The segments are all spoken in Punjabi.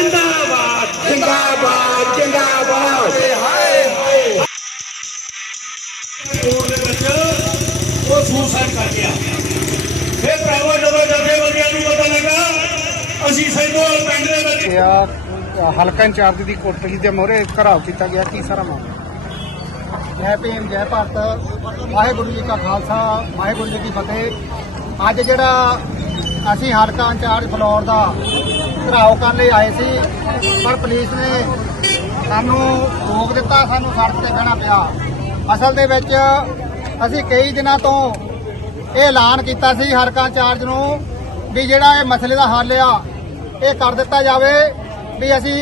ਜਿੰਦਾਬਾਦ ਜਿੰਦਾਬਾਦ ਜਿੰਦਾਬਾਦ। ਕੋਲ ਦੇ ਵਿੱਚ ਉਹ ਸੁਸਾਈਡ ਕਰ ਗਿਆ। ਫਿਰ ਭਰਾਵੋ ਜਦੋਂ ਜਥੇਬੰਦੀਆਂ ਨੂੰ ਪਤਾ ਲੱਗਾ ਅਸੀਂ ਸੈਦੋਵਾਲ ਪਿੰਡ ਦੇ ਵਿੱਚ ਤੇ ਆ ਹਲਕਾ ਇੰਚਾਰਜ ਦੀ ਕੋਠੜੀ ਦੇ ਮੋਹਰੇ ਘਰਾਓ ਕੀਤਾ ਗਿਆ। ਕੀ ਸਾਰਾ ਮਾਮਲਾ? ਜੈ ਭੀਮ ਜੈ ਭਾਰਤ। ਵਾਹਿਗੁਰੂ ਜੀ ਕਾ ਖਾਲਸਾ ਵਾਹਿਗੁਰੂ ਜੀ ਕੀ ਫਤਿਹ। ਅੱਜ ਜਿਹੜਾ ਅਸੀਂ ਹਲਕਾ ਇੰਚਾਰਜ ਫਲੋਰ ਦਾ ਘਰਾਓ ਕਰਨ ਲਈ ਆਏ ਸੀ, ਪਰ ਪੁਲਿਸ ਨੇ ਸਾਨੂੰ ਰੋਕ ਦਿੱਤਾ, ਸਾਨੂੰ ਸੜਕ ਤੇ ਬਹਿਣਾ ਪਿਆ। ਅਸਲ ਦੇ ਵਿੱਚ ਅਸੀਂ ਕਈ ਦਿਨਾਂ ਤੋਂ ਇਹ ਐਲਾਨ ਕੀਤਾ ਸੀ ਹਲਕਾ ਇੰਚਾਰਜ ਨੂੰ ਵੀ ਜਿਹੜਾ ਇਹ ਮਸਲੇ ਦਾ ਹੱਲ ਆ, ਇਹ ਕਰ ਦਿੱਤਾ ਜਾਵੇ, ਵੀ ਅਸੀਂ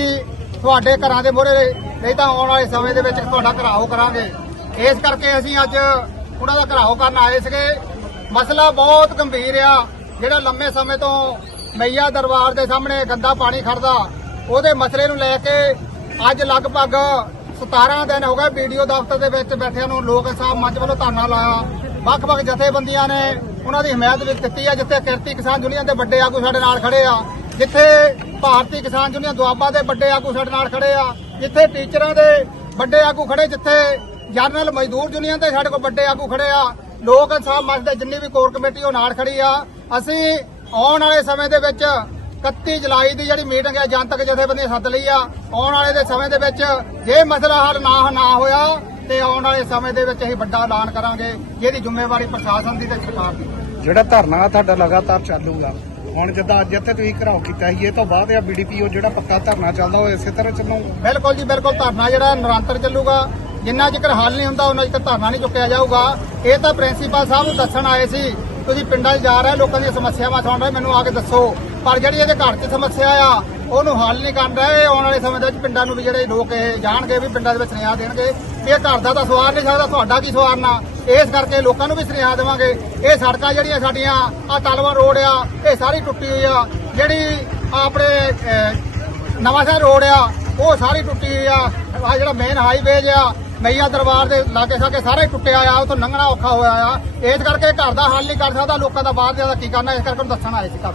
ਤੁਹਾਡੇ ਘਰਾਂ ਦੇ ਮੋਹਰੇ, ਨਹੀਂ ਤਾਂ ਆਉਣ ਵਾਲੇ ਸਮੇਂ ਦੇ ਵਿੱਚ ਤੁਹਾਡਾ ਘਰਾਓ ਕਰਾਂਗੇ। ਇਸ ਕਰਕੇ ਅਸੀਂ ਅੱਜ ਉਹਨਾਂ ਦਾ ਘਰਾਓ ਕਰਨ ਆਏ ਸੀਗੇ। ਮਸਲਾ ਬਹੁਤ ਗੰਭੀਰ ਆ, ਜਿਹੜਾ ਲੰਮੇ ਸਮੇਂ ਤੋਂ ਮਈਆ ਦਰਬਾਰ ਦੇ ਸਾਹਮਣੇ ਗੰਦਾ ਪਾਣੀ ਖੜਦਾ। ਉਹਦੇ ਮਸਲੇ ਨੂੰ ਲੈ ਕੇ ਅੱਜ ਲਗਭਗ 17 ਦਿਨ ਹੋ ਗਏ ਵੀਡੀਓ ਦਫ਼ਤਰ ਦੇ ਵਿੱਚ ਬੈਠਿਆਂ ਨੂੰ ਲੋਕ ਇਨਸਾਫ ਮੰਚ ਵੱਲੋਂ ਧਰਨਾ ਲਾਇਆ। ਵੱਖ-ਵੱਖ ਜਥੇਬੰਦੀਆਂ ਨੇ ਉਹਨਾਂ ਦੀ ਹਮਾਇਤ ਵਿੱਚ ਦਿੱਤੀ ਆ ਜਿੱਥੇ ਕਿਰਤੀ ਕਿਸਾਨ ਯੂਨੀਅਨ ਦੇ ਵੱਡੇ ਆਗੂ ਸਾਡੇ ਨਾਲ ਖੜੇ ਆ। ਜਿੱਥੇ ਭਾਰਤੀ ਕਿਸਾਨ ਯੂਨੀਅਨ ਦੁਆਬਾ ਦੇ ਵੱਡੇ ਆਗੂ ਸਾਡੇ ਨਾਲ ਖੜੇ ਆ। ਜਿੱਥੇ ਟੀਚਰਾਂ ਦੇ ਵੱਡੇ ਆਗੂ ਖੜੇ, ਜਿੱਥੇ ਜਨਰਲ ਮਜ਼ਦੂਰ ਯੂਨੀਅਨ ਦੇ ਸਾਡੇ ਕੋਲ ਵੱਡੇ ਆਗੂ ਖੜੇ ਆ। ਲੋਕ ਇਨਸਾਫ ਮੰਚ ਦੇ ਜਿੰਨੀ ਵੀ ਕੋਰ ਕਮੇਟੀ ਉਹ ਨਾਲ ਖੜੀ ਆ। ਅਸੀਂ ਆਉਣ ਵਾਲੇ ਸਮੇਂ ਦੇ ਵਿੱਚ 31 ਜੁਲਾਈ ਦੀ ਜਿਹੜੀ ਮੀਟਿੰਗ ਹੈ ਜਨਤਕ ਜਥੇਬੰਦੀਆਂ ਸੱਦ ਲਈ ਆ। ਆਉਣ ਵਾਲੇ ਦੇ ਸਮੇਂ ਦੇ ਵਿੱਚ ਜੇ ਮਸਲਾ ਹੱਲ ਨਾ ਨਾ ਹੋਇਆ ਤੇ ਆਉਣ ਵਾਲੇ ਸਮੇਂ ਦੇ ਵਿੱਚ ਅਸੀਂ ਵੱਡਾ ਐਲਾਨ ਕਰਾਂਗੇ ਜਿਹਦੀ ਜ਼ਿੰਮੇਵਾਰੀ ਪ੍ਰਸ਼ਾਸਨ ਦੀ ਤੇ ਸਰਕਾਰ ਦੀ। ਜਿਹੜਾ ਧਰਨਾ ਤੁਹਾਡਾ ਲਗਾਤਾਰ ਚੱਲੂਗਾ ਹੁਣ ਜਿੱਦਾਂ ਅੱਜ ਇੱਥੇ ਤੁਸੀਂ ਘਰਾਓ ਕੀਤਾ ਸੀ ਇਹ ਤੋਂ ਬਾਅਦ ਆ ਬੀਡੀਪੀਓ ਜਿਹੜਾ ਪੱਕਾ ਧਰਨਾ ਚੱਲਦਾ ਉਹ ਇਸੇ ਤਰ੍ਹਾਂ ਚੱਲੂਗਾ ਬਿਲਕੁਲ ਜੀ ਬਿਲਕੁਲ ਧਰਨਾ ਜਿਹੜਾ ਨਿਰੰਤਰ ਚੱਲੂਗਾ। ਜਿੰਨਾ ਚਿਰ ਹੱਲ ਨਹੀਂ ਹੁੰਦਾ ਉਹਨਾਂ ਚਿਰ ਧਰਨਾ ਨਹੀਂ ਚੁੱਕਿਆ ਜਾਊਗਾ। ਇਹ ਤਾਂ ਪ੍ਰਿੰਸੀਪਲ ਸਾਹਿਬ ਦੱਸਣ ਆਏ ਸੀ ਤੁਸੀਂ ਪਿੰਡਾਂ 'ਚ ਜਾ ਰਹੇ, ਲੋਕਾਂ ਦੀਆਂ ਸਮੱਸਿਆਵਾਂ ਸੁਣ ਰਹੇ, ਮੈਨੂੰ ਆ ਕੇ ਦੱਸੋ। ਪਰ ਜਿਹੜੀ ਇਹਦੇ ਘਰ 'ਚ ਸਮੱਸਿਆ ਆ, ਉਹਨੂੰ ਹੱਲ ਨਹੀਂ ਕਰ ਰਹੇ। ਆਉਣ ਵਾਲੇ ਸਮੇਂ ਦੇ ਵਿੱਚ ਪਿੰਡਾਂ ਨੂੰ ਵੀ ਜਿਹੜੇ ਲੋਕ ਇਹ ਜਾਣਗੇ ਵੀ ਪਿੰਡਾਂ ਦੇ ਵਿੱਚ ਸੁਨੇਹਾ ਦੇਣਗੇ ਇਹ ਘਰ ਦਾ ਤਾਂ ਸਵਾਰ ਨਹੀਂ ਸਕਦਾ, ਤੁਹਾਡਾ ਕੀ ਸਵਾਰਨਾ ਇਸ ਕਰਕੇ ਲੋਕਾਂ ਨੂੰ ਵੀ ਸੁਨੇਹਾ ਦੇਵਾਂਗੇ। ਇਹ ਸੜਕਾਂ ਜਿਹੜੀਆਂ ਸਾਡੀਆਂ, ਆ ਤਲਵਾ ਰੋਡ ਆ, ਇਹ ਸਾਰੀ ਟੁੱਟੀ ਹੋਈ ਆ। ਜਿਹੜੀ ਆਪਣੇ ਨਵਾਂ ਸ਼ਹਿਰ ਰੋਡ ਆ, ਉਹ ਸਾਰੀ ਟੁੱਟੀ ਹੋਈ ਆ। ਆ ਜਿਹੜਾ ਮੇਨ ਹਾਈਵੇ ਆ ਮਈਆ ਦਰਬਾਰ ਦੇ ਲਾਗੇ ਸਾਗੇ ਸਾਰੇ ਟੁੱਟਿਆ ਆ, ਉਥੋਂ ਲੰਘਣਾ ਔਖਾ ਹੋਇਆ ਆ। ਇਸ ਕਰਕੇ ਘਰ ਦਾ ਹੱਲ ਨਹੀਂ ਕਰ ਸਕਦਾ, ਲੋਕਾਂ ਦਾ ਬਾਹਰ ਦਾ ਕੀ ਕਰਨਾ, ਇਸ ਕਰਕੇ ਉਹਨੂੰ ਦੱਸਣ ਆਏ ਸੀ ਘਰ।